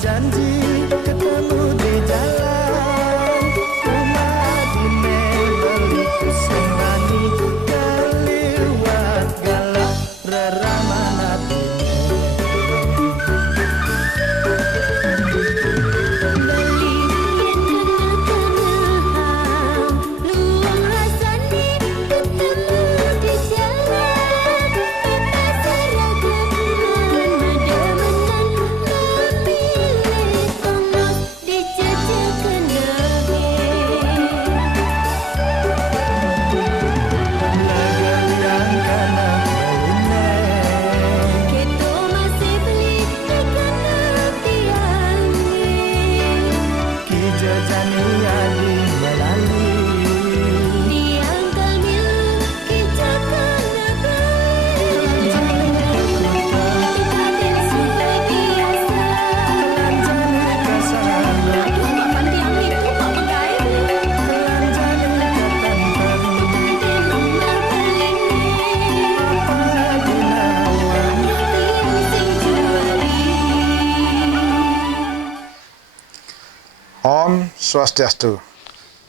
janji ketemu di jalan, kumadine beli kusemani kaliwat galak reramanat Om Swastiastu.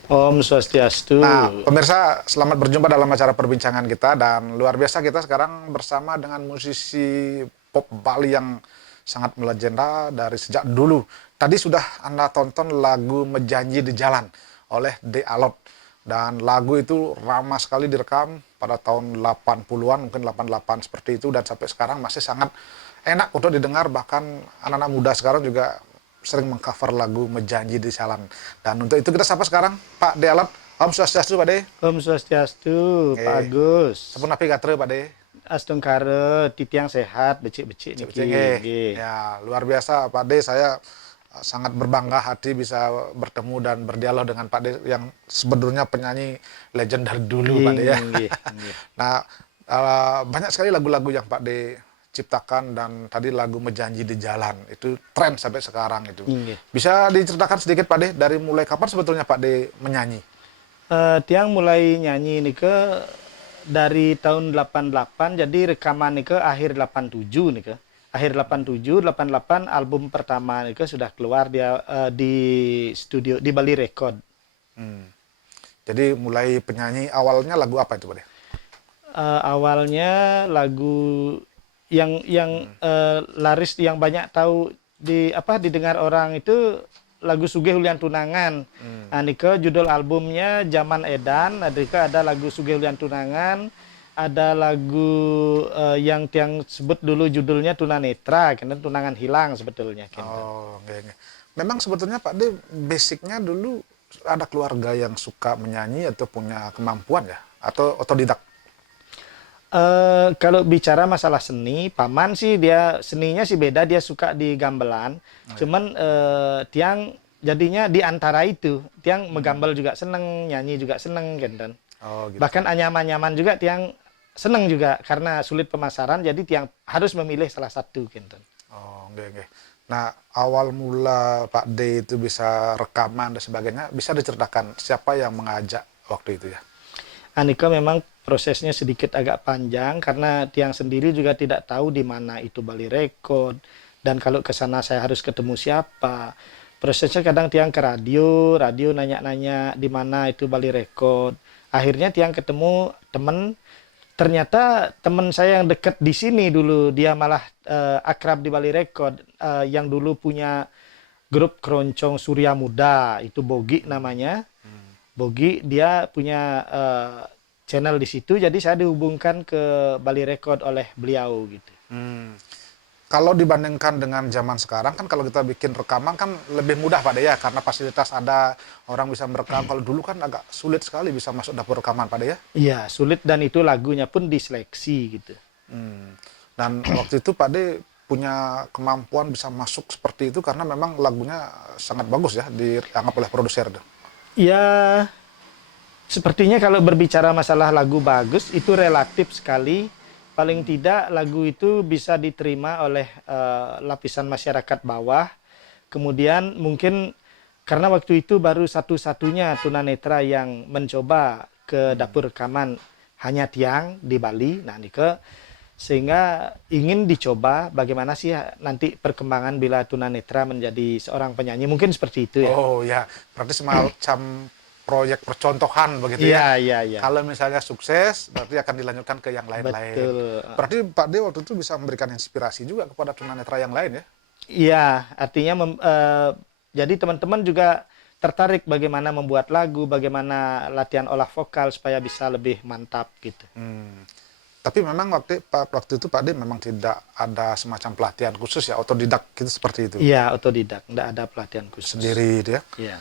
Om Swastiastu. Nah, pemirsa, selamat berjumpa dalam acara perbincangan kita, dan luar biasa kita sekarang bersama dengan musisi pop Bali yang sangat melegenda dari sejak dulu. Tadi sudah Anda tonton lagu Mejanji di Jalan oleh De Alot, dan lagu itu ramah sekali direkam pada tahun 80-an, mungkin 88 seperti itu, dan sampai sekarang masih sangat enak untuk didengar. Bahkan anak-anak muda sekarang juga sering mengcover lagu Mejanji di Jalan. Dan untuk itu kita sapa sekarang Pak De Alot. Om Swastiastu, Pak De. Om Swastiastu, Pak Agus. Sampun napi katre, Pak De. Astungkare titiang sehat, becik-becik niki. Ya, luar biasa Pak De. Saya sangat berbangga hati bisa bertemu dan berdialog dengan Pak De yang sebenarnya penyanyi legend dari dulu, Pak De ya. Nah, banyak sekali lagu-lagu yang Pak De ciptakan, dan tadi lagu Mejanji di Jalan itu tren sampai sekarang itu. Bisa diceritakan sedikit Pak De, dari mulai kapan sebetulnya Pak De menyanyi? Tiang mulai nyanyi nih ke dari tahun 88, jadi rekaman nih ke akhir 87 nih ke. Akhir 87, 88 album pertama nih ke sudah keluar dia di studio di Bali Record. Jadi mulai penyanyi awalnya lagu apa itu Pak De? Awalnya lagu yang laris, yang banyak tahu didengar orang itu lagu Sugih Hulian Tunangan. Nike judul albumnya Zaman Edan. Ada lagu Sugih Hulian Tunangan, ada lagu yang tiang sebut dulu judulnya Tunanetra, karena tunangan hilang sebetulnya. Oh, okay. Memang sebetulnya Pak De basicnya dulu ada keluarga yang suka menyanyi atau punya kemampuan ya, atau otodidak? Kalau bicara masalah seni, paman sih dia seninya sih beda, dia suka di gamelan. Cuman tiang jadinya di antara itu, tiang megambel juga seneng, nyanyi juga seneng gitu. Gitu. Bahkan anyaman-anyaman juga tiang seneng juga, karena sulit pemasaran, jadi tiang harus memilih salah satu gitu. Okay. Nah, awal mula Pak D itu bisa rekaman dan sebagainya, bisa diceritakan siapa yang mengajak waktu itu ya? Anika memang prosesnya sedikit agak panjang, karena tiang sendiri juga tidak tahu di mana itu Bali Record, dan kalau ke sana saya harus ketemu siapa. Prosesnya kadang tiang ke radio nanya-nanya di mana itu Bali Record. Akhirnya tiang ketemu temen, ternyata temen saya yang dekat di sini dulu, dia malah akrab di Bali Record, yang dulu punya grup keroncong Surya Muda, itu Bogi namanya. Bogi, dia punya channel di situ, jadi saya dihubungkan ke Bali Record oleh beliau gitu. Kalau dibandingkan dengan zaman sekarang kan, kalau kita bikin rekaman kan lebih mudah Pak De ya, karena fasilitas ada, orang bisa merekam. Kalau dulu kan agak sulit sekali bisa masuk dapur rekaman Pak De ya? Iya, sulit, dan itu lagunya pun diseleksi gitu. Dan waktu itu Pak De punya kemampuan bisa masuk seperti itu karena memang lagunya sangat bagus ya, dianggap oleh produser. Ya, sepertinya kalau berbicara masalah lagu bagus itu relatif sekali. Paling tidak lagu itu bisa diterima oleh lapisan masyarakat bawah. Kemudian mungkin karena waktu itu baru satu-satunya tunanetra yang mencoba ke dapur rekaman, hanya tiang di Bali. Nah, Nike sehingga ingin dicoba bagaimana sih nanti perkembangan bila tunanetra menjadi seorang penyanyi, mungkin seperti itu ya. Oh ya, berarti semacam proyek percontohan begitu ya. Iya, iya, iya. Kalau misalnya sukses, berarti akan dilanjutkan ke yang lain-lain. Betul. Berarti Pak De waktu itu bisa memberikan inspirasi juga kepada tunanetra yang lain ya. Iya, artinya jadi teman-teman juga tertarik bagaimana membuat lagu, bagaimana latihan olah vokal supaya bisa lebih mantap gitu. Tapi memang waktu itu Pak De memang tidak ada semacam pelatihan khusus ya, otodidak gitu seperti itu. Iya, otodidak, tidak ada pelatihan khusus. Sendiri gitu ya. Iya.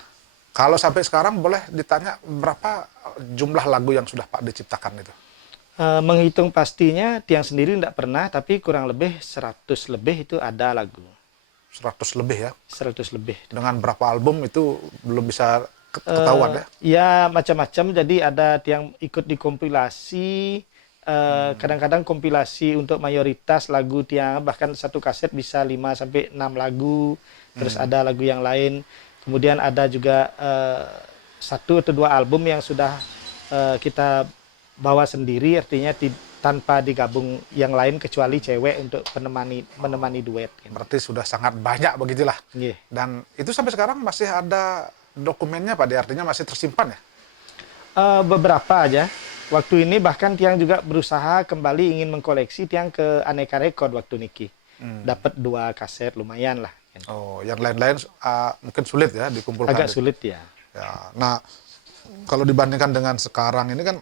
Kalau sampai sekarang boleh ditanya berapa jumlah lagu yang sudah Pak De ciptakan itu? Menghitung pastinya tiang sendiri tidak pernah, tapi kurang lebih 100 lebih itu ada lagu. 100 lebih ya. 100 lebih. Dengan berapa album itu belum bisa ketahuan ya. Ya macam-macam, jadi ada yang ikut di kompilasi, kadang-kadang kompilasi untuk mayoritas lagu tiang, bahkan satu kaset bisa 5 sampai 6 lagu, terus ada lagu yang lain. Kemudian ada juga 1 atau 2 album yang sudah kita bawa sendiri, artinya tanpa digabung yang lain kecuali cewek untuk menemani duet. Berarti sudah sangat banyak begitulah. Yeah. Dan itu sampai sekarang masih ada dokumennya Pak De, artinya masih tersimpan ya? Beberapa aja. Waktu ini bahkan tiang juga berusaha kembali ingin mengkoleksi tiang ke Aneka Record waktu niki. Dapat 2 kaset lumayan lah. Oh, yang lain-lain mungkin sulit ya dikumpulkan. Agak sulit ya. Ya. Nah, kalau dibandingkan dengan sekarang ini kan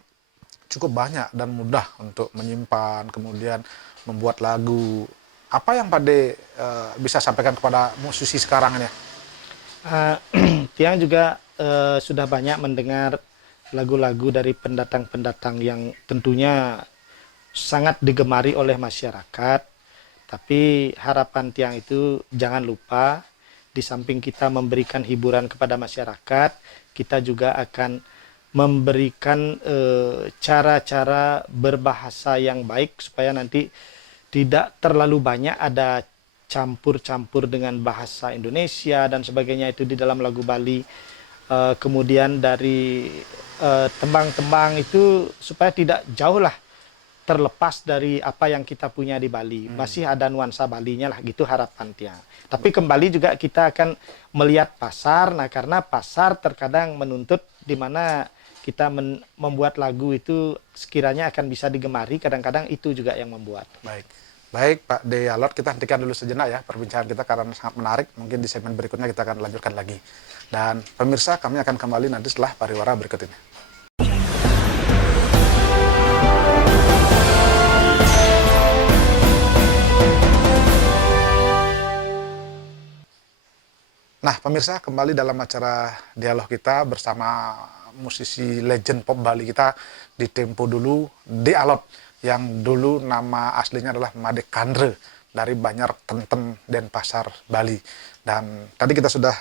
cukup banyak dan mudah untuk menyimpan, kemudian membuat lagu. Apa yang Pak De bisa sampaikan kepada musisi sekarang ini? Tiang juga sudah banyak mendengar lagu-lagu dari pendatang-pendatang yang tentunya sangat digemari oleh masyarakat. Tapi harapan tiang itu jangan lupa, di samping kita memberikan hiburan kepada masyarakat, kita juga akan memberikan cara-cara berbahasa yang baik supaya nanti tidak terlalu banyak ada campur-campur dengan bahasa Indonesia dan sebagainya itu di dalam lagu Bali. Kemudian dari tembang-tembang itu supaya tidak jauh lah terlepas dari apa yang kita punya di Bali. Masih ada nuansa Balinya lah, gitu harapan tiang. Tapi kembali juga kita akan melihat pasar, nah karena pasar terkadang menuntut di mana kita membuat lagu itu sekiranya akan bisa digemari, kadang-kadang itu juga yang membuat. Baik Pak De Alot, kita hentikan dulu sejenak ya perbincangan kita karena sangat menarik. Mungkin di segmen berikutnya kita akan lanjutkan lagi. Dan pemirsa, kami akan kembali nanti setelah pariwara berikut ini. Nah, pemirsa, kembali dalam acara dialog kita bersama musisi legend pop Bali kita di tempo dulu, De Alot, yang dulu nama aslinya adalah Made Kandre dari Banjar Tentem Denpasar, Bali. Dan tadi kita sudah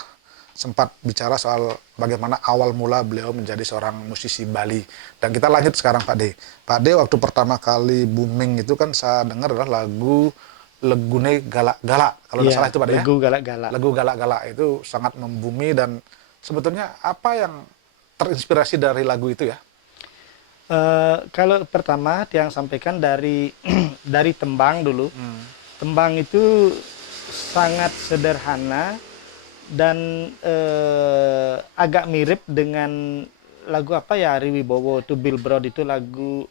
sempat bicara soal bagaimana awal mula beliau menjadi seorang musisi Bali. Dan kita lanjut sekarang Pak De. Pak De waktu pertama kali booming itu kan saya dengar adalah lagu Legune Galak-Galak, kalau tidak salah itu Pak De ya? Lagu Galak-Galak. Lagu Galak-Galak itu sangat membumi, dan sebetulnya apa yang terinspirasi dari lagu itu ya? Kalau pertama yang sampaikan dari dari tembang dulu. Tembang itu sangat sederhana dan agak mirip dengan lagu apa ya, Ari Wibowo itu Bill Broad itu lagu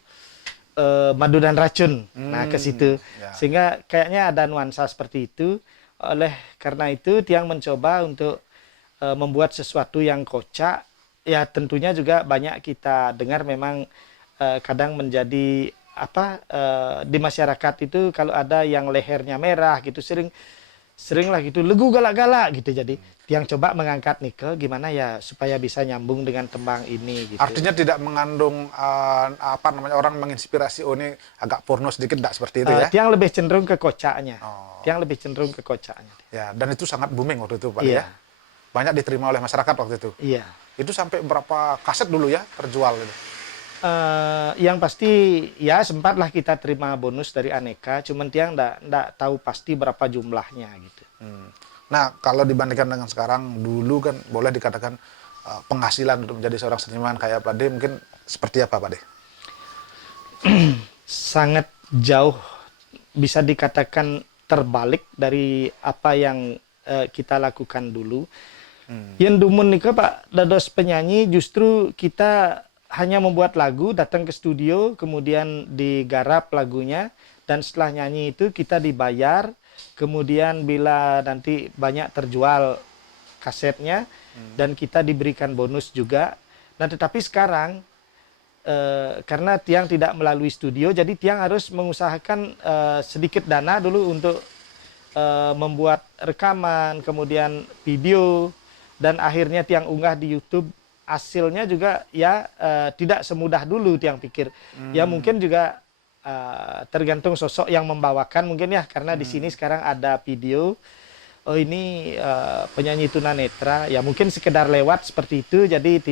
Madu dan Racun. Nah, ke situ. Ya. Sehingga kayaknya ada nuansa seperti itu. Oleh karena itu tiang mencoba untuk membuat sesuatu yang kocak. Ya tentunya juga banyak kita dengar memang kadang menjadi apa di masyarakat itu kalau ada yang lehernya merah gitu sering lah gitu legu galak-galak gitu. Jadi tiang coba mengangkat nih ke gimana ya supaya bisa nyambung dengan tembang ini gitu. Artinya tidak mengandung apa namanya, orang menginspirasi, oh ini agak porno sedikit, tidak seperti itu ya? Tiang lebih cenderung ke kocaknya. Oh. Tiang lebih cenderung ke kocaknya. Ya, dan itu sangat booming waktu itu Pak Iya. ya? Banyak diterima oleh masyarakat waktu itu. Iya. Itu sampai berapa kaset dulu ya terjual gitu? Yang pasti ya sempatlah kita terima bonus dari Aneka, cuman tiang ndak tahu pasti berapa jumlahnya gitu. Nah, kalau dibandingkan dengan sekarang, dulu kan boleh dikatakan penghasilan untuk menjadi seorang seniman kayak Pak De mungkin seperti apa Pak De? Sangat jauh bisa dikatakan terbalik dari apa yang kita lakukan dulu. Yang dumun nih Pak dados penyanyi justru kita hanya membuat lagu, datang ke studio, kemudian digarap lagunya, dan setelah nyanyi itu kita dibayar. Kemudian bila nanti banyak terjual kasetnya, dan kita diberikan bonus juga. Nah tetapi sekarang karena Tiang tidak melalui studio, jadi Tiang harus mengusahakan sedikit dana dulu untuk membuat rekaman, kemudian video, dan akhirnya Tiang unggah di YouTube. Hasilnya juga ya tidak semudah dulu Tiang pikir. Ya mungkin juga tergantung sosok yang membawakan mungkin ya, karena di sini sekarang ada video. Oh ini penyanyi tunanetra, ya mungkin sekedar lewat seperti itu, jadi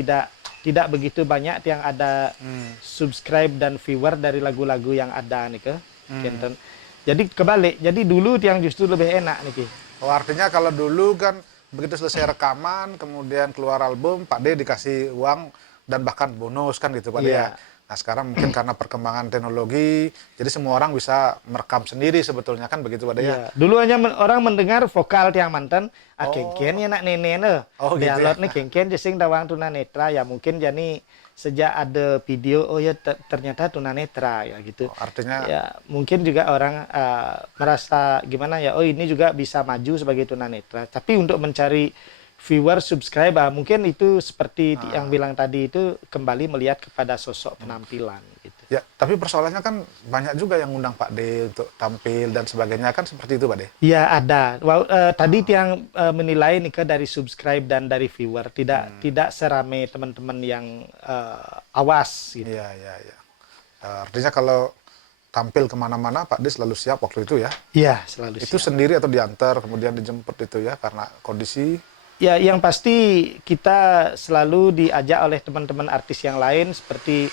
tidak begitu banyak yang ada subscribe dan viewer dari lagu-lagu yang ada nih ke Kenten. Jadi kebalik, jadi dulu yang justru lebih enak nih Ki. Oh, artinya kalau dulu kan begitu selesai rekaman, kemudian keluar album, Pak D dikasih uang dan bahkan bonus kan gitu Pak D ya. Nah sekarang mungkin karena perkembangan teknologi, jadi semua orang bisa merekam sendiri sebetulnya kan begitu Pak D ya. Dulu hanya orang mendengar vokal tiang mantan, kengken ya nak nenek gitu dialog nih kengken jesing dawang tunanetra, ya mungkin jadi sejak ada video, oh ya ternyata tunanetra ya gitu. Artinya ya mungkin juga orang merasa gimana ya, oh ini juga bisa maju sebagai tunanetra. Tapi untuk mencari viewer, subscriber, mungkin itu seperti yang bilang tadi itu kembali melihat kepada sosok penampilan gitu. Ya, tapi persoalannya kan banyak juga yang ngundang Pak D untuk tampil dan sebagainya kan seperti itu Pak D. Iya ada. Tadi yang menilai nih dari subscribe dan dari viewer tidak serame teman-teman yang awas gitu. Iya. Artinya kalau tampil kemana-mana Pak D selalu siap waktu itu ya? Iya selalu itu siap. Sendiri atau diantar kemudian dijemput itu ya karena kondisi? Ya, yang pasti kita selalu diajak oleh teman-teman artis yang lain seperti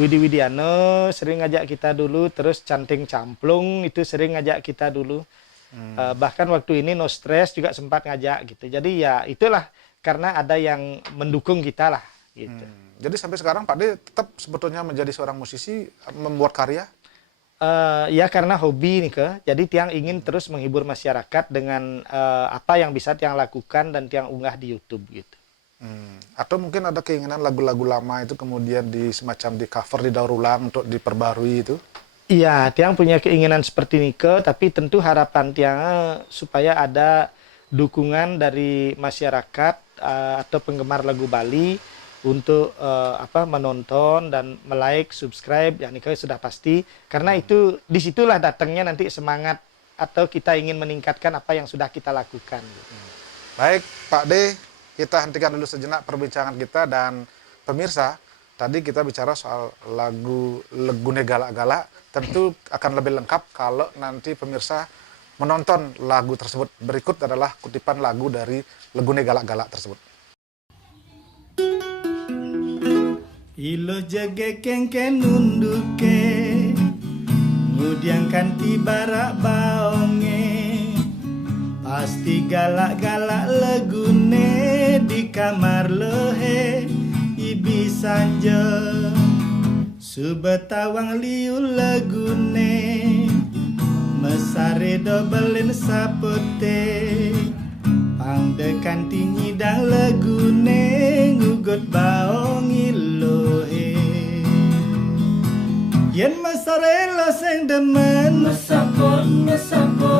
Widi Widiano sering ngajak kita dulu, terus Canting Camplung itu sering ngajak kita dulu. Bahkan waktu ini No Stress juga sempat ngajak gitu. Jadi ya itulah karena ada yang mendukung kita lah gitu. Jadi sampai sekarang Pak D tetap sebetulnya menjadi seorang musisi, membuat karya? Ya karena hobi nih jadi Tiang ingin terus menghibur masyarakat dengan apa yang bisa Tiang lakukan dan Tiang unggah di YouTube gitu. Atau mungkin ada keinginan lagu-lagu lama itu kemudian semacam di cover, didaur ulang untuk diperbarui itu? Iya, Tiang punya keinginan seperti Nike, tapi tentu harapan Tiang supaya ada dukungan dari masyarakat atau penggemar lagu Bali untuk menonton dan like, subscribe, ya Nike sudah pasti. Karena itu disitulah datangnya nanti semangat atau kita ingin meningkatkan apa yang sudah kita lakukan. Baik Pak D, kita hentikan dulu sejenak perbincangan kita, dan pemirsa, tadi kita bicara soal lagu Legune Galak-Galak, tentu akan lebih lengkap kalau nanti pemirsa menonton lagu tersebut. Berikut adalah kutipan lagu dari Legune Galak-Galak tersebut. Ilo jage kengken nunduke, ngudiang kanti barak baonge, pasti galak-galak legune di kamar lehe ibi sanja, subetawang liu legune, mesare dobelin sapote, pangdekan tinyidang legune ngugut baongi lohe. Yen masarelo sing demen mesapon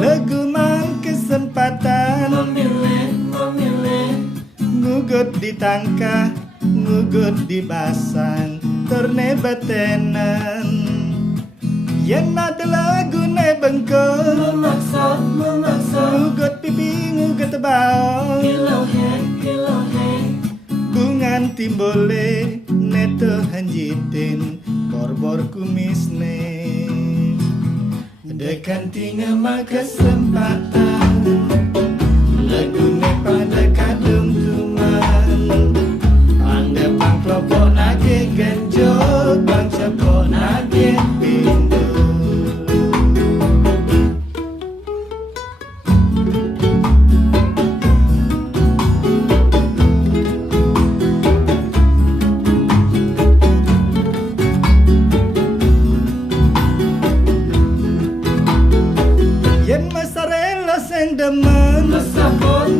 leguman kesempatan memilih ngugut di tangka ngugut di basang turne betenan. Yen ada lagune bengkok memaksa ngugut pipi ngugut baong bungan timbole neto hanjitin borbor kumisne dekan tinga maka kesempatan lagune pada kadung tuman ande bang klopok nage genjot bang cepok nage pindu. sing demen mesambut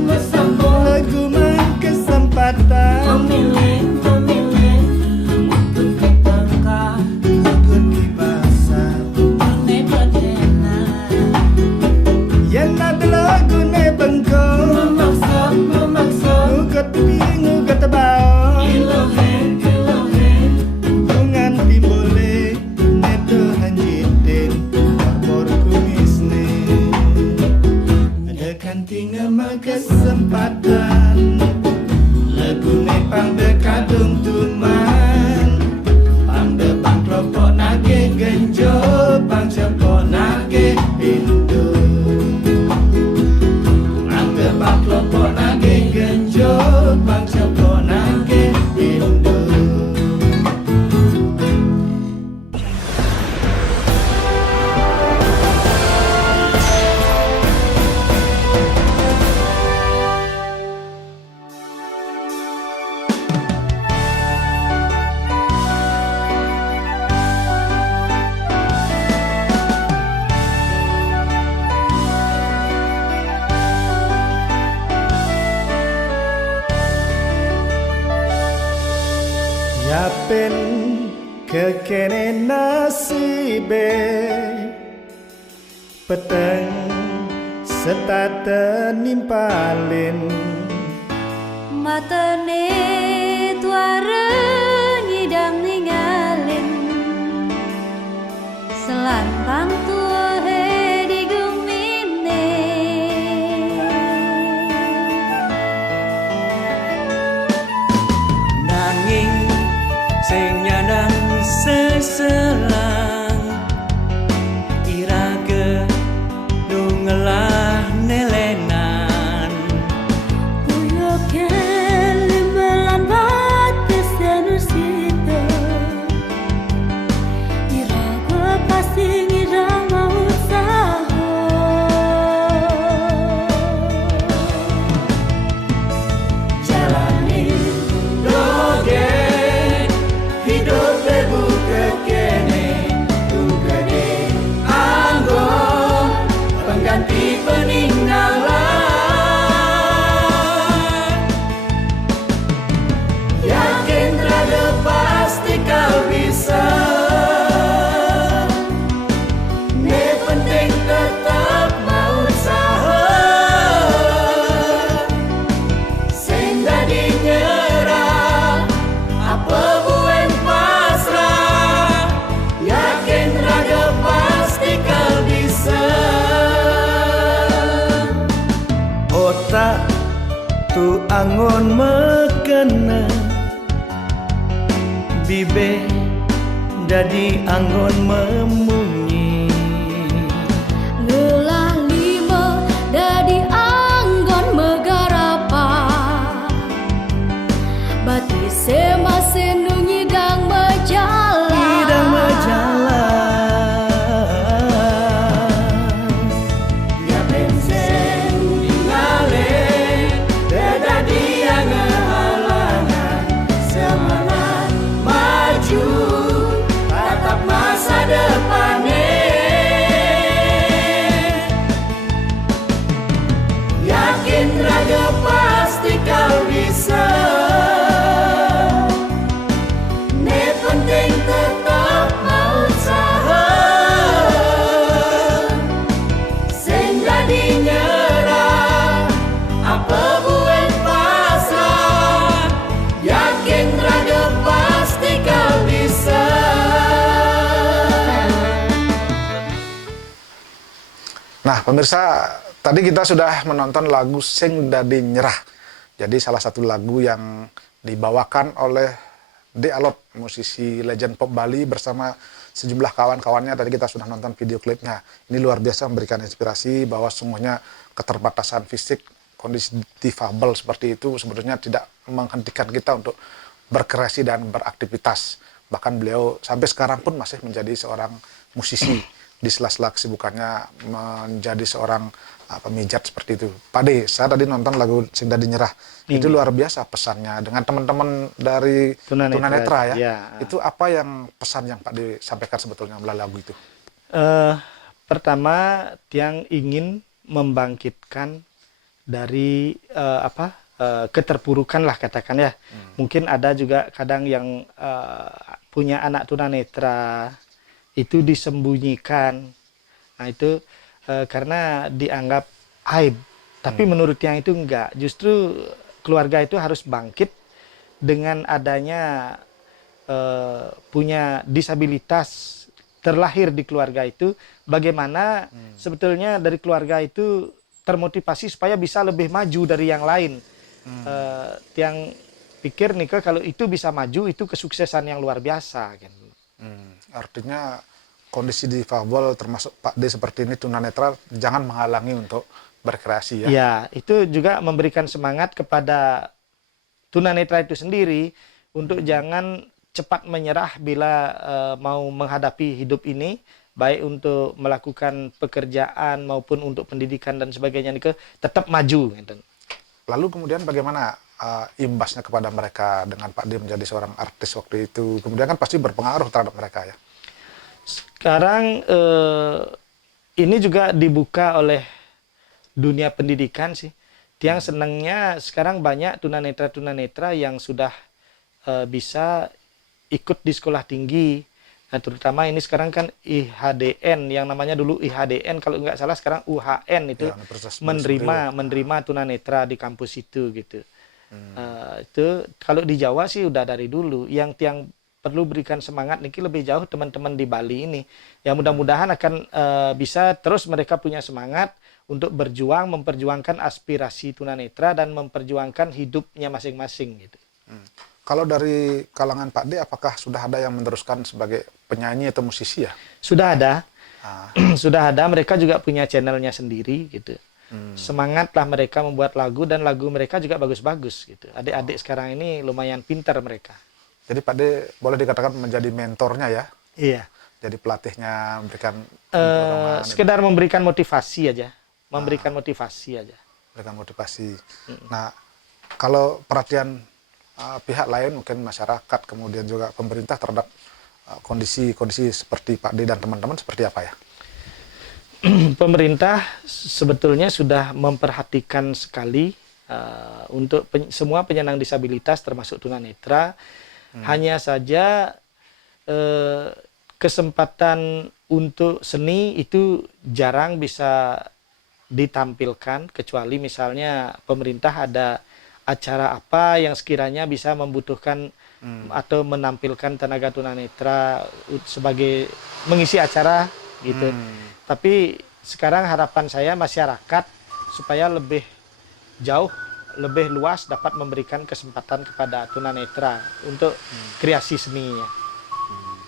lagu mang kesempatan memilih untuk dibangka ikut dibasa ne badena yen ada lagu ne bengkong memaksa ugat bingung ugat tebal ilohe tungan timbole neto hanjitin barbor kumisne ada kanting ama kesempatan lagu ne pangde kadung tuman pangde bang kelompok nage genjo bang cepok nage pintu pangde bang kelompok nage genjo bang cepok nage pintu. Yapen kekene nasibe peteng setata nimpalin matane tuare nyidam ningalin selantang tua he digumine nanging sing nyandang seselang irage nungelah nelenan Uyoken limbelan batis denusito irago pasti ngirang mau saho Jalanin doge hidup lebu kekene tugade anggo pengganti peninggalan yakin rada pasti kau bisa ne penting tetap mau usaha sing dadi nyerah apa buen pasrah yakin raga pasti kau bisa otak tu angon mekena bibe dadi anggon memunyi lelah lima dadi anggon megarapa bati semase nyidang majalah idang majalah ya bensen ninggalin dadi yang halangan semangat maju tatap masa depannya yakin raga pasti kau bisa ne penting tetap mau usaha sing dadi nyerah apa buen pasrah yakin raga pasti kau bisa. Nah, pemirsa, tadi kita sudah menonton lagu Sing Dadi Nyerah. Jadi salah satu lagu yang dibawakan oleh De Alot, musisi legend pop Bali bersama sejumlah kawan-kawannya. Tadi kita sudah nonton video klipnya. Ini luar biasa memberikan inspirasi bahwa sungguhnya keterbatasan fisik, kondisi difabel seperti itu sebetulnya tidak menghentikan kita untuk berkreasi dan beraktivitas. Bahkan beliau sampai sekarang pun masih menjadi seorang musisi di sela-sela kesibukannya menjadi seorang pemijat seperti itu. Pak De, saya tadi nonton lagu Sing Dadi Nyerah. Itu luar biasa pesannya dengan teman-teman dari tunanetra ya. Ya. Itu apa yang pesan yang Pak De sampaikan sebetulnya melalui lagu itu? Pertama, Tiang ingin membangkitkan dari keterpurukan lah katakan ya. Mungkin ada juga kadang yang punya anak tunanetra itu disembunyikan. Nah itu karena dianggap aib. Tapi menurut yang itu enggak. Justru keluarga itu harus bangkit dengan adanya punya disabilitas terlahir di keluarga itu. Bagaimana sebetulnya dari keluarga itu termotivasi supaya bisa lebih maju dari yang lain. Yang pikir nih kalau itu bisa maju itu kesuksesan yang luar biasa. Kan. Artinya kondisi difabel termasuk Pak D seperti ini tunanetra jangan menghalangi untuk berkreasi ya. Ya, itu juga memberikan semangat kepada tunanetra itu sendiri untuk jangan cepat menyerah bila mau menghadapi hidup ini, baik untuk melakukan pekerjaan maupun untuk pendidikan dan sebagainya, tetap maju. Gitu. Lalu kemudian bagaimana imbasnya kepada mereka dengan Pak D menjadi seorang artis waktu itu? Kemudian kan pasti berpengaruh terhadap mereka ya. Sekarang ini juga dibuka oleh dunia pendidikan sih. Yang senangnya sekarang banyak tunanetra-tunanetra yang sudah bisa ikut di sekolah tinggi. Nah, terutama ini sekarang kan IHDN, yang namanya dulu IHDN, kalau nggak salah sekarang UHN itu ya, menerima tunanetra di kampus itu gitu. Itu kalau di Jawa sih udah dari dulu. Yang perlu berikan semangat niki lebih jauh teman-teman di Bali ini. Ya mudah-mudahan akan bisa terus mereka punya semangat untuk berjuang, memperjuangkan aspirasi tunanetra dan memperjuangkan hidupnya masing-masing gitu. Kalau dari kalangan Pak D, apakah sudah ada yang meneruskan sebagai penyanyi atau musisi ya? Sudah ada, sudah ada. Mereka juga punya channelnya sendiri gitu. Semangatlah mereka membuat lagu dan lagu mereka juga bagus-bagus gitu. Adik-adik sekarang ini lumayan pintar mereka. Jadi Pak D boleh dikatakan menjadi mentornya ya? Iya. Jadi pelatihnya memberikan sekedar memberikan motivasi aja, memberikan motivasi aja. Memberikan motivasi. Nah, kalau perhatian pihak lain mungkin masyarakat kemudian juga pemerintah terhadap kondisi seperti Pak D dan teman-teman seperti apa ya? Pemerintah sebetulnya sudah memperhatikan sekali untuk semua penyandang disabilitas termasuk tunanetra. Hanya saja kesempatan untuk seni itu jarang bisa ditampilkan kecuali misalnya pemerintah ada acara apa yang sekiranya bisa membutuhkan atau menampilkan tenaga tunanetra sebagai mengisi acara gitu. Tapi sekarang harapan saya masyarakat supaya lebih jauh, lebih luas dapat memberikan kesempatan kepada tunanetra untuk kreasi seninya.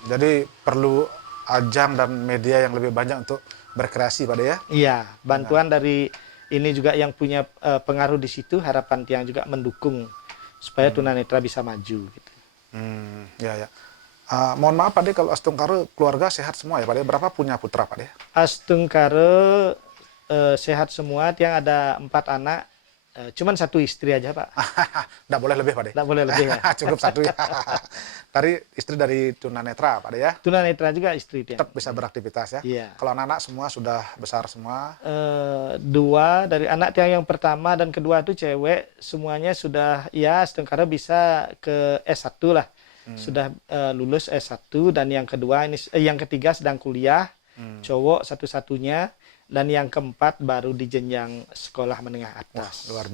Jadi perlu ajang dan media yang lebih banyak untuk berkreasi Pak D ya? Iya, bantuan dari ini juga yang punya pengaruh di situ, harapan tiang juga mendukung supaya tunanetra bisa maju. Gitu. Ya. Mohon maaf Pak D, kalau Astungkare keluarga sehat semua ya Pak D? Berapa punya putra Pak D? Astungkare sehat semua, tiang ada 4 anak, cuman 1 istri aja Pak. Nggak boleh lebih Pak D? Nggak boleh lebih ya. Cukup 1 ya. Tadi istri dari tunanetra Pak D ya? Tunanetra juga istri tiang. Tetap bisa beraktivitas ya? Iya. Kalau anak-anak semua sudah besar semua? 2 dari anak tiang yang pertama dan kedua itu cewek, semuanya sudah ya Astungkare bisa ke S1 lah. Sudah lulus S1 dan yang kedua ini yang ketiga sedang kuliah, cowok satu-satunya, dan yang keempat baru di jenjang sekolah menengah atas. Wah,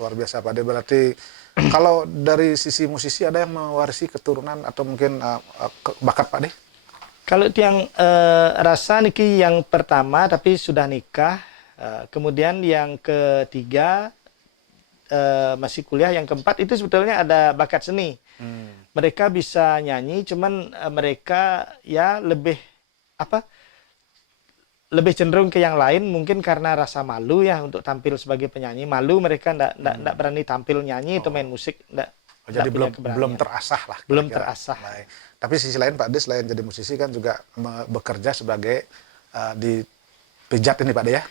luar biasa Pak D. Berarti kalau dari sisi musisi ada yang mewarisi keturunan atau mungkin bakat Pak D? Kalau tiang rasa niki yang pertama tapi sudah nikah, kemudian yang ketiga masih kuliah, yang keempat itu sebetulnya ada bakat seni. Mereka bisa nyanyi, cuman mereka ya lebih cenderung ke yang lain, mungkin karena rasa malu ya untuk tampil sebagai penyanyi. Malu mereka ndak berani tampil nyanyi atau main musik. Jadi belum terasah lah. Belum terasah. Baik. Tapi sisi lain Pak D selain jadi musisi kan juga bekerja sebagai di pijat ini Pak D ya?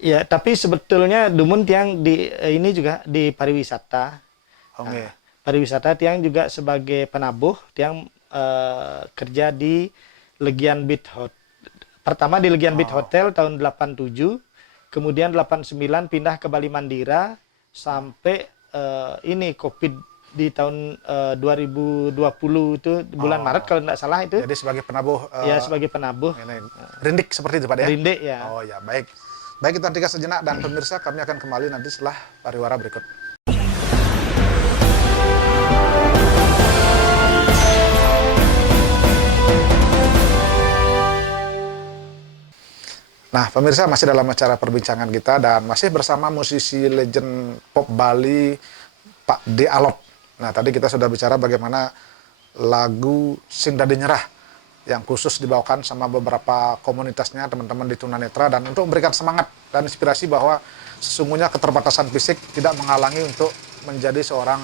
Ya, tapi sebetulnya Dumun tiang di ini juga di pariwisata. Pariwisata tiang juga sebagai penabuh, tiang kerja di Legian Beach Hotel. Pertama di Legian Beach Hotel tahun 87, kemudian 89 pindah ke Bali Mandira sampai ini Covid di tahun 2020 itu bulan Maret kalau tidak salah itu. Jadi sebagai penabuh. Ya, sebagai penabuh. Rindik seperti itu Pak ya? Rindik ya. Oh ya, baik. Baik, kita hentikan sejenak dan pemirsa kami akan kembali nanti setelah pariwara berikut. Nah, pemirsa masih dalam acara perbincangan kita dan masih bersama musisi legend pop Bali, Pak D. Alot. Nah, tadi kita sudah bicara bagaimana lagu Sing Dadi Nyerah yang khusus dibawakan sama beberapa komunitasnya, teman-teman di tunanetra, dan untuk memberikan semangat dan inspirasi bahwa sesungguhnya keterbatasan fisik tidak menghalangi untuk menjadi seorang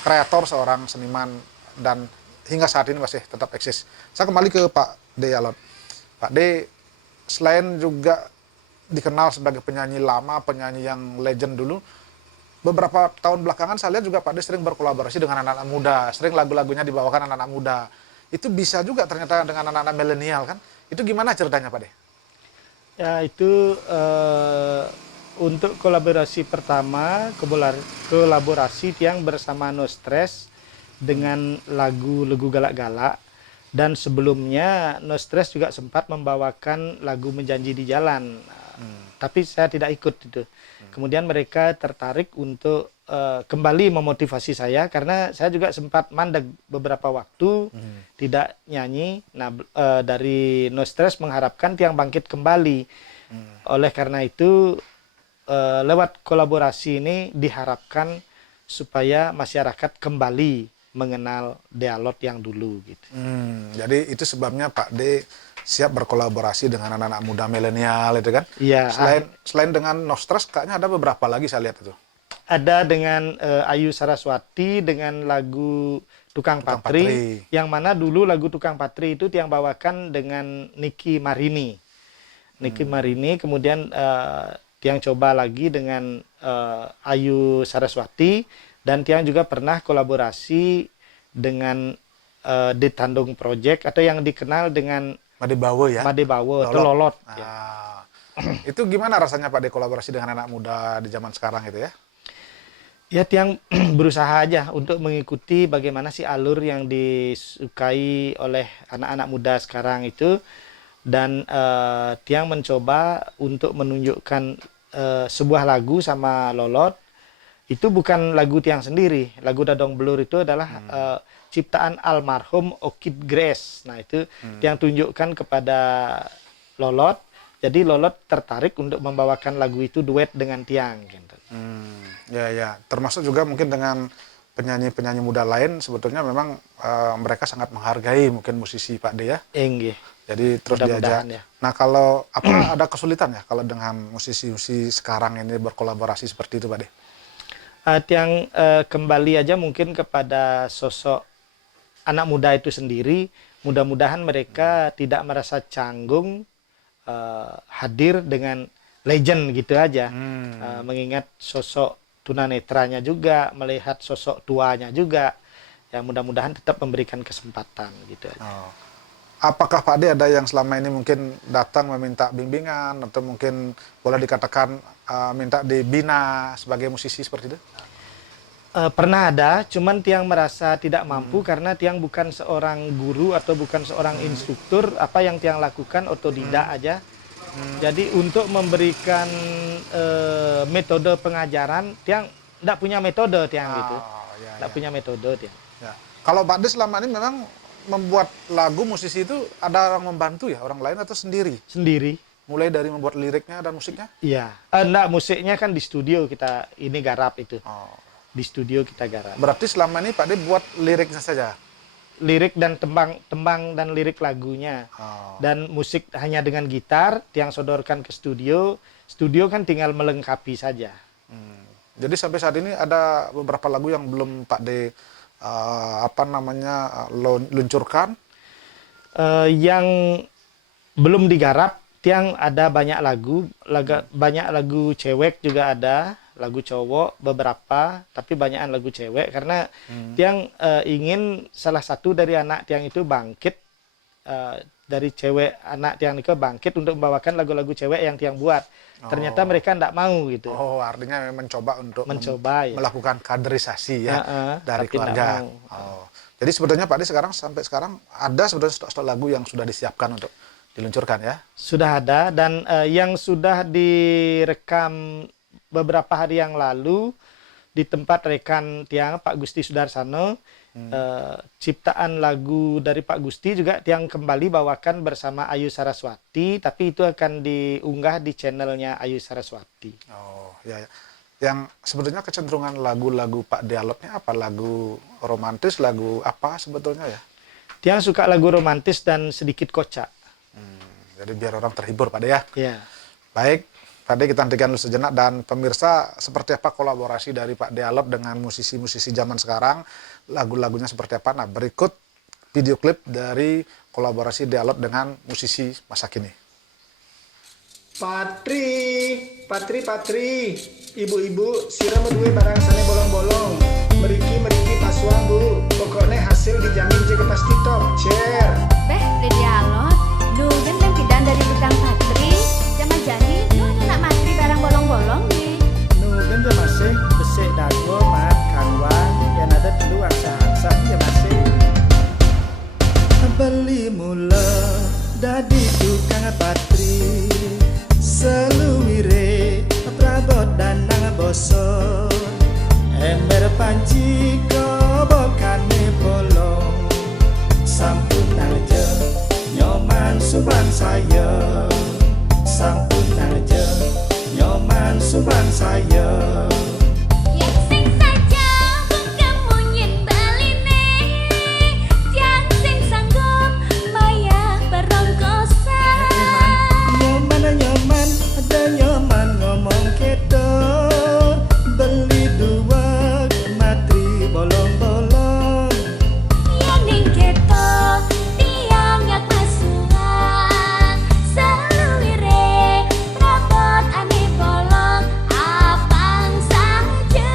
kreator, seorang seniman, dan hingga saat ini masih tetap eksis. Saya kembali ke Pak D. Alot. Pak D, selain juga dikenal sebagai penyanyi lama, penyanyi yang legend dulu, beberapa tahun belakangan saya lihat juga Pak D sering berkolaborasi dengan anak-anak muda, sering lagu-lagunya dibawakan anak-anak muda. Itu bisa juga ternyata dengan anak-anak milenial kan? Itu gimana ceritanya Pak D? Ya, itu untuk kolaborasi pertama, kolaborasi yang bersama No Stress dengan lagu-lagu galak-galak. Dan sebelumnya No Stress juga sempat membawakan lagu Menjanji di Jalan, tapi saya tidak ikut itu. Kemudian mereka tertarik untuk kembali memotivasi saya karena saya juga sempat mandek beberapa waktu tidak nyanyi. Nah, dari No Stress mengharapkan Tiang bangkit kembali. Oleh karena itu lewat kolaborasi ini diharapkan supaya masyarakat kembali mengenal D. Alot yang dulu gitu. Jadi itu sebabnya Pak D siap berkolaborasi dengan anak-anak muda milenial itu kan? Iya. Selain dengan No Stress, kayaknya ada beberapa lagi saya lihat itu. Ada dengan Ayu Saraswati dengan lagu Tukang Patri, yang mana dulu lagu Tukang Patri itu Tiang bawakan dengan Niki Marini. Niki Marini, kemudian Tiang coba lagi dengan Ayu Saraswati. Dan Tiang juga pernah kolaborasi dengan The Tandung Project atau yang dikenal dengan Madebawo ya? Madebawo atau Lolot. Ya. Itu gimana rasanya Pak D kolaborasi dengan anak muda di zaman sekarang itu ya? Ya, Tiang berusaha aja untuk mengikuti bagaimana sih alur yang disukai oleh anak-anak muda sekarang itu. Dan Tiang mencoba untuk menunjukkan sebuah lagu sama Lolot. Itu bukan lagu Tiang sendiri. Lagu Dadong Blur itu adalah ciptaan almarhum Okid Grace. Nah, itu Tiang tunjukkan kepada Lolot. Jadi Lolot tertarik untuk membawakan lagu itu duet dengan Tiang. Gitu. Ya. Termasuk juga mungkin dengan penyanyi-penyanyi muda lain, sebetulnya memang mereka sangat menghargai mungkin musisi Pak D ya. Enggih. Jadi terus diajak. Ya. Nah, kalau ada kesulitan ya kalau dengan musisi-musisi sekarang ini berkolaborasi seperti itu Pak D? Tiang kembali aja mungkin kepada sosok anak muda itu sendiri. Mudah-mudahan mereka tidak merasa canggung hadir dengan legend gitu aja. Mengingat sosok tunanetranya juga, melihat sosok tuanya juga. Ya, mudah-mudahan tetap memberikan kesempatan gitu aja. Apakah Pak D ada yang selama ini mungkin datang meminta bimbingan atau mungkin boleh dikatakan minta dibina sebagai musisi seperti itu? Pernah ada, cuman Tiang merasa tidak mampu karena Tiang bukan seorang guru atau bukan seorang instruktur. Apa yang Tiang lakukan otodidak aja. Jadi untuk memberikan metode pengajaran, Tiang tidak punya metode Tiang gitu. Tidak punya metode Tiang. Ya. Kalau Pak D selama ini memang membuat lagu musisi itu ada orang membantu ya, orang lain atau sendiri? Sendiri. Mulai dari membuat liriknya dan musiknya? Iya. Enggak, musiknya kan di studio kita ini garap itu. Di studio kita garap. Berarti selama ini Pak D buat liriknya saja? Lirik dan tembang dan lirik lagunya. Dan musik hanya dengan gitar, Tiang sodorkan ke studio. Studio kan tinggal melengkapi saja. Jadi sampai saat ini ada beberapa lagu yang belum Pak D luncurkan? Yang belum digarap, Tiang ada banyak lagu cewek juga ada, lagu cowok beberapa, tapi banyakan lagu cewek karena Tiang ingin salah satu dari anak Tiang itu bangkit dari cewek anak tiang niko bangkit untuk membawakan lagu-lagu cewek yang tiang buat. Ternyata mereka tidak mau gitu. Oh, artinya mencoba untuk Mencoba, ya. melakukan kaderisasi ya dari tapi nggak keluarga. mau. Oh. Jadi sebetulnya Pak De sampai sekarang ada sebetulnya stok-stok lagu yang sudah disiapkan untuk diluncurkan ya. Sudah ada, dan yang sudah direkam beberapa hari yang lalu di tempat rekan tiang Pak Gusti Sudarsono, ciptaan lagu dari Pak Gusti juga tiang kembali bawakan bersama Ayu Saraswati, tapi itu akan diunggah di channelnya Ayu Saraswati. Oh, ya, ya. Yang sebetulnya kecenderungan lagu-lagu Pak Dialognya apa? Lagu romantis, lagu apa sebetulnya ya? Tiang suka lagu romantis dan sedikit kocak. Jadi biar orang terhibur Pak De ya. Ya. Baik, Pak De kita hentikan dulu sejenak, dan pemirsa seperti apa kolaborasi dari Pak Dialog dengan musisi-musisi zaman sekarang, lagu-lagunya seperti apa. Nah, berikut video klip dari kolaborasi Dialog dengan musisi masa kini. Patri, ibu-ibu, siram duwe barang sane bolong-bolong. Meriki pasuang bu, pokoknya hasil dijamin jaga pasti top, cer. Beh, udah dialog. Duh, dan pidan dari tukang Patri. Jangan jadi, duh nak Matri barang bolong-bolong nih. Nugen dia masih besek dago mat kawan yang ada dulu aksa-aksa dia masih. Beli mula dadi tukang Patri, seluwire prabot dan nang bosor. Ember panci kobokane bolong, sampun aja nyoman suman saya, sampun aja nyoman suman saya. Yang sing saja bukan munyin baline, yang sing sanggup maya berongkosan. Nyoman, ada nyoman ngomong keto, beli dua matri bolong-bolong. Yang ning keto tiang ngak masuang, seluwire prabot ane bolong. Apang saja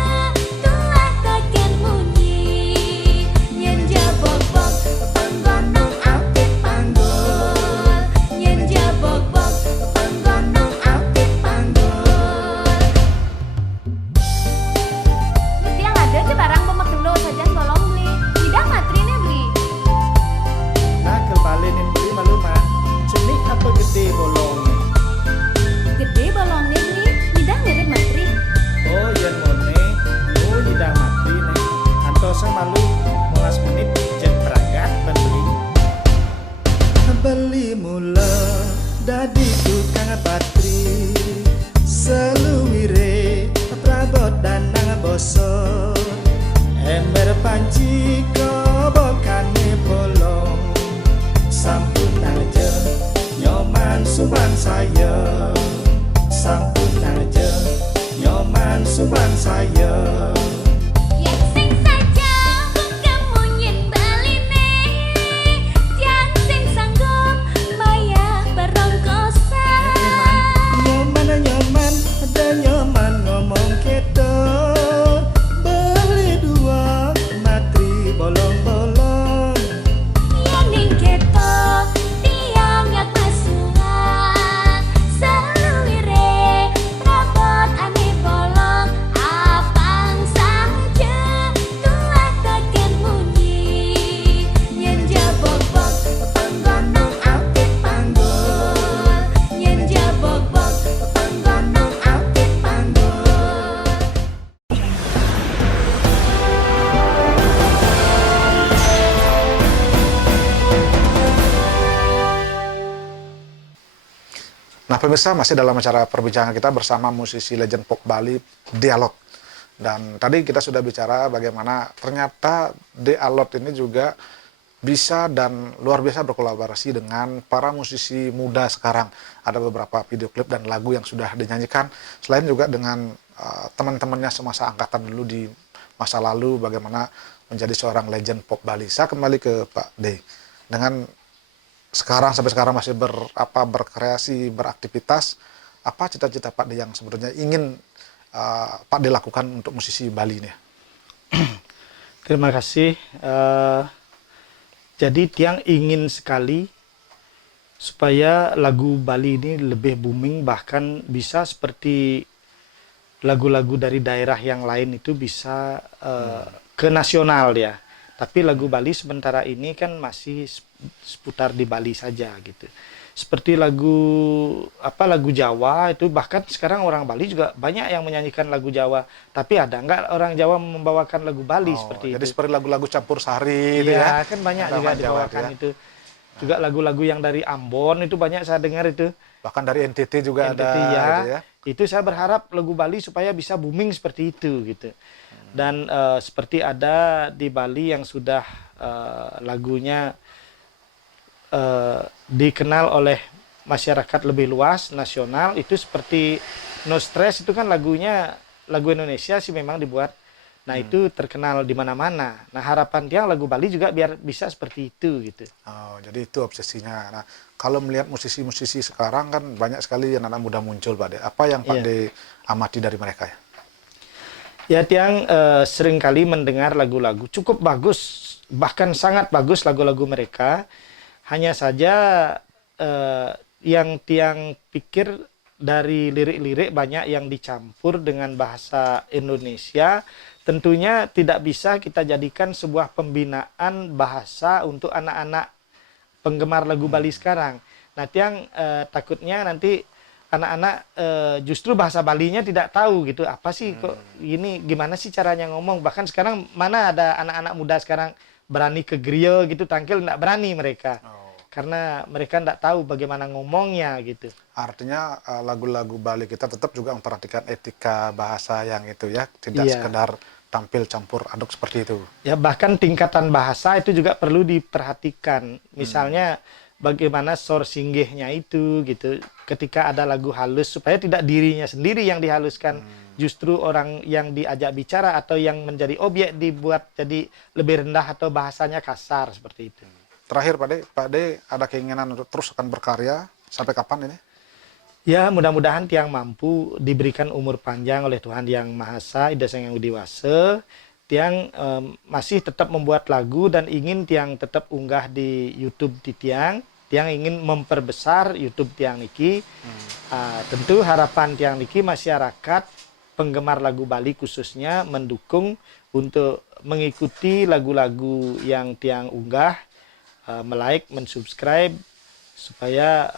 tuah kaken munyi, yen jabok-bok panggonong apit panggul, yen jabok-bok panggonong apit panggul. Tiang ada aja barang pemegelo saja tolong beli. Tidak matrine beli. Nah kebalenin beli malu mah. Cenik apa gede bolongnya? Gede bolongnya beli. Tidak mirip matri. Oh yang mone, oh tidak mati nih. Antosa malu 15 menit jen peragat beli. Beli mula dadi tukang Patri, seluwire prabot dan nang bosor. Ember panci kobokane bolong, sampun aja nyoman suman saya, sampun aja nyoman suman saya. Yang sing saja bukan munyin baline, yang sing sanggup maya berongkosan. Nyoman, ada nyoman ngomong keto, beli dua matri bolong-bolong. Yang ning keto tiang ngak masuang, seluwire prabot ane bolong. Apang saja tuah kaken munyi, yen jabok-bok panggonong apit panggul, yen jabok-bok panggonong apit panggul. Nah, pemirsa, masih dalam acara perbincangan kita bersama musisi legend pop Bali, Dialog. Dan tadi kita sudah bicara bagaimana ternyata Dialog ini juga bisa dan luar biasa berkolaborasi dengan para musisi muda sekarang. Ada beberapa video klip dan lagu yang sudah dinyanyikan. Selain juga dengan teman-temannya semasa angkatan dulu di masa lalu, bagaimana menjadi seorang legend pop Bali. Saya kembali ke Pak D. Dengan sekarang sampai sekarang masih berkreasi, beraktivitas, apa cita-cita Pak D yang sebetulnya ingin Pak D lakukan untuk musisi Bali ini? Terima kasih. Jadi tiang ingin sekali supaya lagu Bali ini lebih booming, bahkan bisa seperti lagu-lagu dari daerah yang lain itu bisa ke nasional ya. Tapi lagu Bali sementara ini kan masih seputar di Bali saja gitu. Seperti lagu Jawa itu, bahkan sekarang orang Bali juga banyak yang menyanyikan lagu Jawa, tapi ada nggak orang Jawa membawakan lagu Bali seperti jadi itu? seperti lagu-lagu campur sari itu Iya, ya. kan banyak Ada juga orang Jawa dibawakan ya. itu. Juga lagu-lagu yang dari Ambon itu banyak saya dengar itu. Bahkan dari NTT juga NTT ada ya. gitu ya. Itu saya berharap lagu Bali supaya bisa booming seperti itu gitu. Dan seperti ada di Bali yang sudah lagunya dikenal oleh masyarakat lebih luas nasional, itu seperti No Stress, itu kan lagu Indonesia sih memang dibuat. Nah, itu terkenal di mana-mana. Nah, harapan Tiang lagu Bali juga biar bisa seperti itu gitu. Oh, jadi itu obsesinya. Nah, kalau melihat musisi-musisi sekarang kan banyak sekali anak muda muncul, Pak De. Apa yang Pak De amati dari mereka ya? Ya, Tiang sering kali mendengar lagu-lagu cukup bagus, bahkan sangat bagus lagu-lagu mereka. Hanya saja yang Tiang pikir dari lirik-lirik banyak yang dicampur dengan bahasa Indonesia, tentunya tidak bisa kita jadikan sebuah pembinaan bahasa untuk anak-anak penggemar lagu Bali sekarang. Nah, Tiang takutnya nanti anak-anak justru bahasa Balinya tidak tahu gitu. Apa sih kok ini, gimana sih caranya ngomong? Bahkan sekarang mana ada anak-anak muda sekarang berani ke grill gitu, tangkil nggak berani mereka. Karena mereka nggak tahu bagaimana ngomongnya gitu. Artinya lagu-lagu Bali kita tetap juga memperhatikan etika bahasa yang itu ya, tidak sekedar tampil campur aduk seperti itu. Ya, bahkan tingkatan bahasa itu juga perlu diperhatikan. Misalnya bagaimana sor singgihnya itu gitu. Ketika ada lagu halus, supaya tidak dirinya sendiri yang dihaluskan, justru orang yang diajak bicara atau yang menjadi objek dibuat jadi lebih rendah atau bahasanya kasar seperti itu. Terakhir Pak De ada keinginan untuk terus akan berkarya sampai kapan ini? Ya, mudah-mudahan Tiang mampu diberikan umur panjang oleh Tuhan Yang Maha Esa, Ida Sang Yang Widiwasa. Tiang masih tetap membuat lagu dan ingin Tiang tetap unggah di YouTube di Tiang. Tiang ingin memperbesar YouTube Tiang niki. Tentu harapan Tiang niki masyarakat penggemar lagu Bali khususnya mendukung untuk mengikuti lagu-lagu yang Tiang unggah, melike, mensubscribe supaya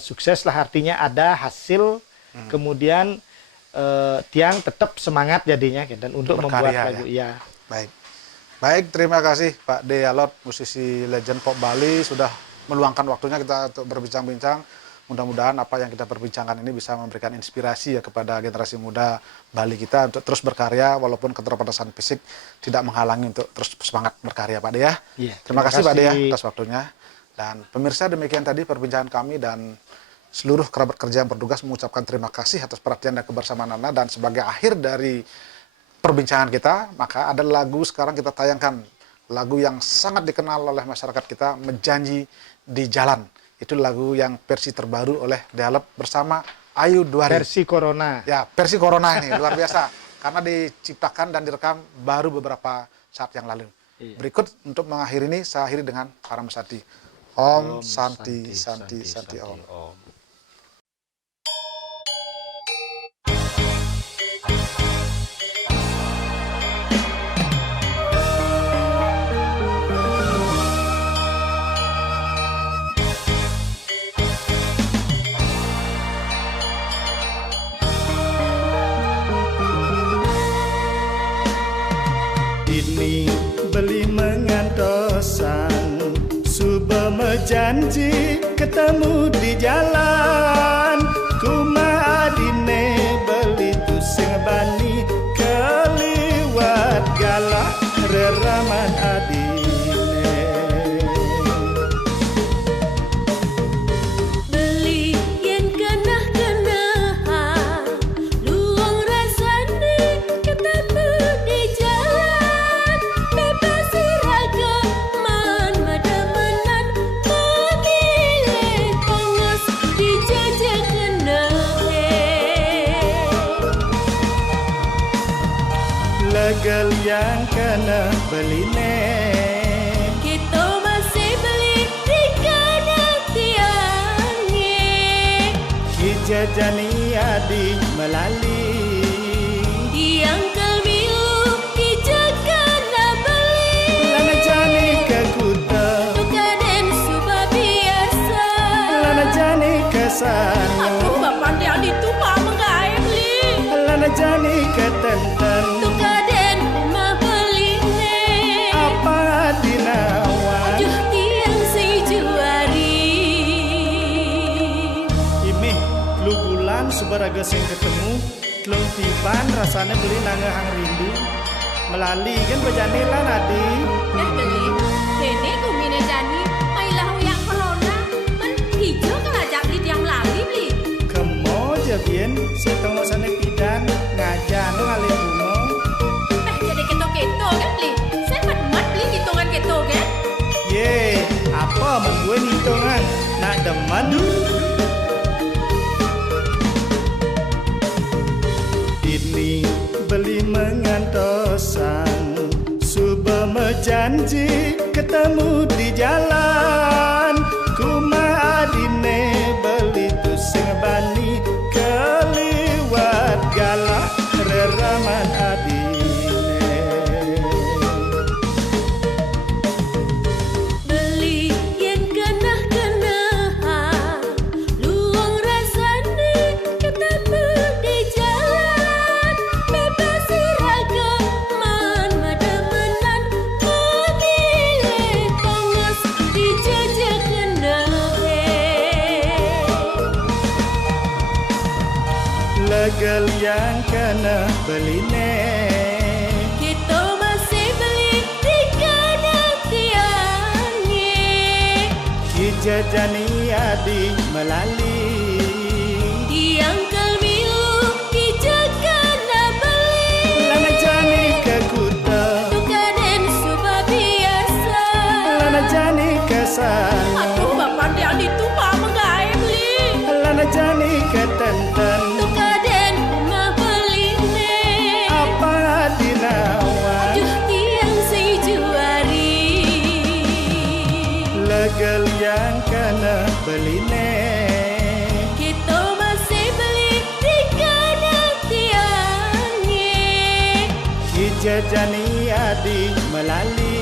sukses lah, artinya ada hasil. Kemudian Tiang tetap semangat jadinya dan untuk membuat lagu ya. Baik, terima kasih Pak De Alot, musisi legend pop Bali, sudah meluangkan waktunya kita untuk berbincang-bincang. Mudah-mudahan apa yang kita perbincangkan ini bisa memberikan inspirasi ya kepada generasi muda Bali kita untuk terus berkarya walaupun keterbatasan fisik tidak menghalangi untuk terus semangat berkarya, Pak De ya. Terima kasih Pak De ya atas waktunya. Dan pemirsa, demikian tadi perbincangan kami, dan seluruh kerabat kerja yang bertugas mengucapkan terima kasih atas perhatian dan kebersamaan Anda. Dan sebagai akhir dari perbincangan kita, maka ada lagu sekarang kita tayangkan, lagu yang sangat dikenal oleh masyarakat kita, Menjanji di Jalan. Itu lagu yang versi terbaru oleh Dealot bersama Ayu Duari. Versi Corona. Ya, versi Corona ini luar biasa karena diciptakan dan direkam baru beberapa saat yang lalu. Berikut untuk mengakhiri ini saya akhiri dengan Param Sati. Om Santi Santi Santi Om. Ini beli mengantosan, subuh menjanji ketemu di jalan. Kuma adine beli tu sing bani keliwat galak reraman adine. Beli yen kenah-kenahan, luang rasane ketemu di jalan. Bebas iragaman mademenan, memilih pongos dijajah kenahe. Legel yang kena beli ne. Kita masih beli di kana jajani adi melali Yang kemilu kijakan beli lana jani ke kuta Tukaden suba biasa lana jani ke sana Aduh bapak dia itu mah mengai beli lana jani ke tenten Tukaden mah beli ne apa dinawan Aduh tiang si juari imih lu bulan subaraga sing ketemu telung tiban rasanya beli nangga hang rindu melali kan bejani lah nadi Beli Kene kumine jani Mailah yang corona Men hijau kelajak beli tiang melali beli kemo jabien si tengok sana pidan ngajan lu ngalih bunga jadi keto-keto kan beli Saya mat beli hitungan keto kan ye apa membuat hitungan nak demen ini beli mengantosan suba mejanji ketemu di jalan kuma adine beli tu sing bani keliwat galak reraman adine Beli yang kenah-kenah Luang rasane ketemu di jalan Bebas iragaman mademenan Memilih tongos di jejak kendahe legel yang kena beline Kita masih beli di kanan tiangnya kijajani adi melali Yang kemilu kijakan beli lana jani ke kuta Tukaden suba biasa lana jani ke sana Aduh bapak dia itu mah mengai beli lana jani ke tenten Tukaden mah beli ne apa dinawan Aduh tiang si juari legel yang kena beline Kita masih beli di kanan tiangnya kijajani adi melali